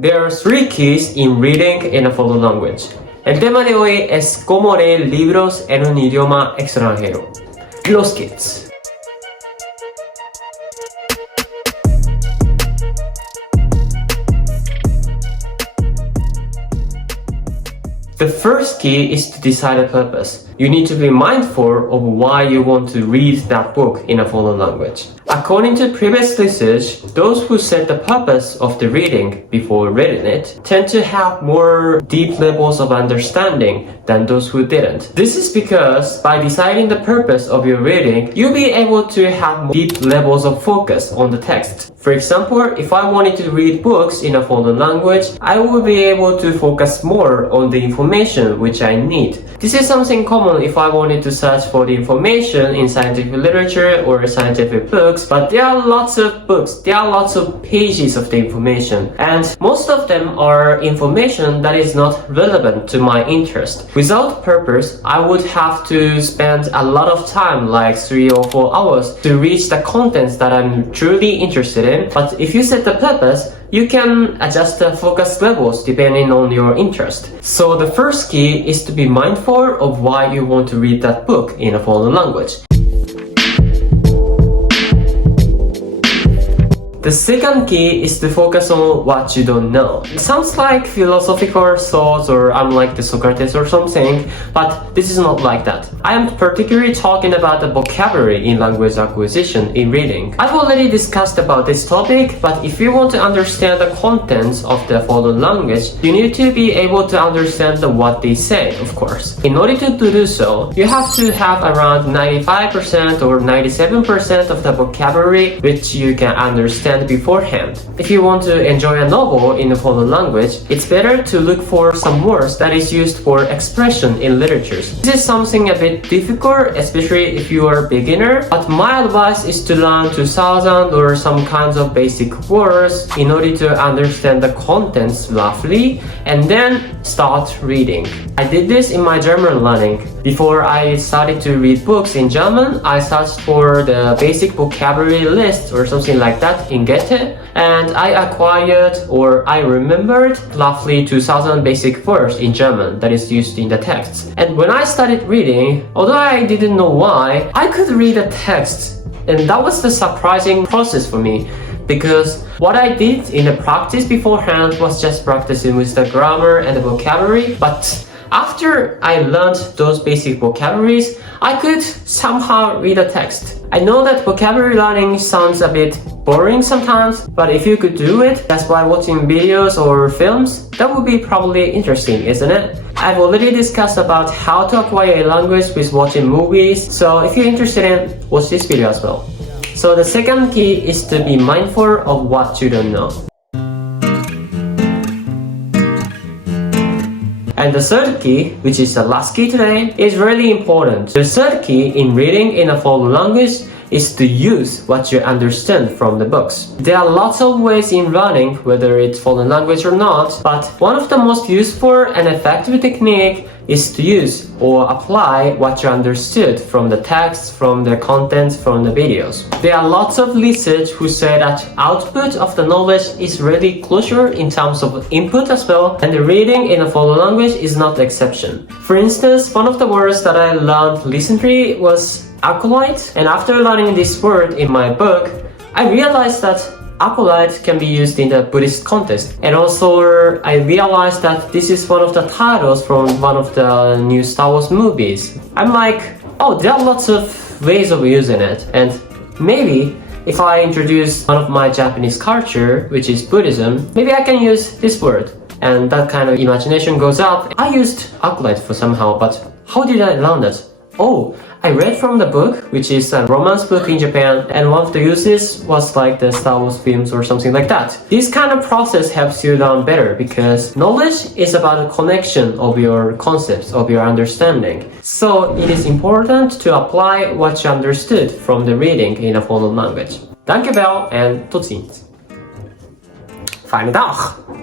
There are three keys in reading in a foreign language. El tema de hoy es cómo leer libros en un idioma extranjero. Los kits. The first key is to decide a purpose. You need to be mindful of why you want to read that book in a foreign language. According to previous research, those who set the purpose of the reading before reading it tend to have more deep levels of understanding than those who didn't. This is because by deciding the purpose of your reading, you'll be able to have deep levels of focus on the text. For example, if I wanted to read books in a foreign language, I will be able to focus more on the information which I need. This is something common if I wanted to search for the information in scientific literature or scientific books, but there are lots of books, there are lots of pages of the information, and most of them are information that is not relevant to my interest. Without purpose, I would have to spend a lot of time, like 3 or 4 hours, to reach the contents that I'm truly interested in. But if you set the purpose, you can adjust the focus levels depending on your interest. So the first key is to be mindful of why you want to read that book in a foreign language. The second key is to focus on what you don't know. It sounds like philosophical thoughts or I'm like the Socrates or something, but this is not like that. I am particularly talking about the vocabulary in language acquisition in reading. I've already discussed about this topic, but if you want to understand the contents of the foreign language, you need to be able to understand what they say, of course. In order to do so, you have to have around 95% or 97% of the vocabulary which you can understand beforehand. If you want to enjoy a novel in a foreign language, it's better to look for some words that is used for expression in literatures. This is something a bit difficult, especially if you are a beginner, but my advice is to learn 2000 or some kinds of basic words in order to understand the contents roughly and then start reading. I did this in my German learning. Before I started to read books in German, I searched for the basic vocabulary list or something like that in Goethe, and I acquired or I remembered roughly 2000 basic words in German that is used in the texts. And when I started reading, although I didn't know why, I could read a text, and that was the surprising process for me. Because what I did in the practice beforehand was just practicing with the grammar and the vocabulary, but after I learned those basic vocabularies, I could somehow read a text. I know that vocabulary learning sounds a bit boring sometimes, but if you could do it just by watching videos or films, that would be probably interesting, isn't it? I've already discussed about how to acquire a language with watching movies, so if you're interested in, watch this video as well. So the second key is to be mindful of what you don't know. And the third key, which is the last key today, is really important. The third key in reading in a foreign language is to use what you understand from the books. There are lots of ways in learning, whether it's foreign language or not, but one of the most useful and effective technique is to use or apply what you understood from the text, from the contents, from the videos. There are lots of research who say that output of the knowledge is really crucial in terms of input as well, and the reading in a foreign language is not the exception. For instance, one of the words that I learned recently was acolyte, and after learning this word in my book, I realized that acolyte can be used in the Buddhist context. And also, I realized that this is one of the titles from one of the new Star Wars movies. I'm like, oh, there are lots of ways of using it, and maybe if I introduce one of my Japanese culture, which is Buddhism, maybe I can use this word. And that kind of imagination goes up. I used acolyte for somehow, but how did I learn that? Oh, I read from the book, which is a romance book in Japan, and one of the uses was like the Star Wars films or something like that. This kind of process helps you learn better because knowledge is about a connection of your concepts, of your understanding. So it is important to apply what you understood from the reading in a foreign language. Dankjewel en tot ziens. Fijne dag!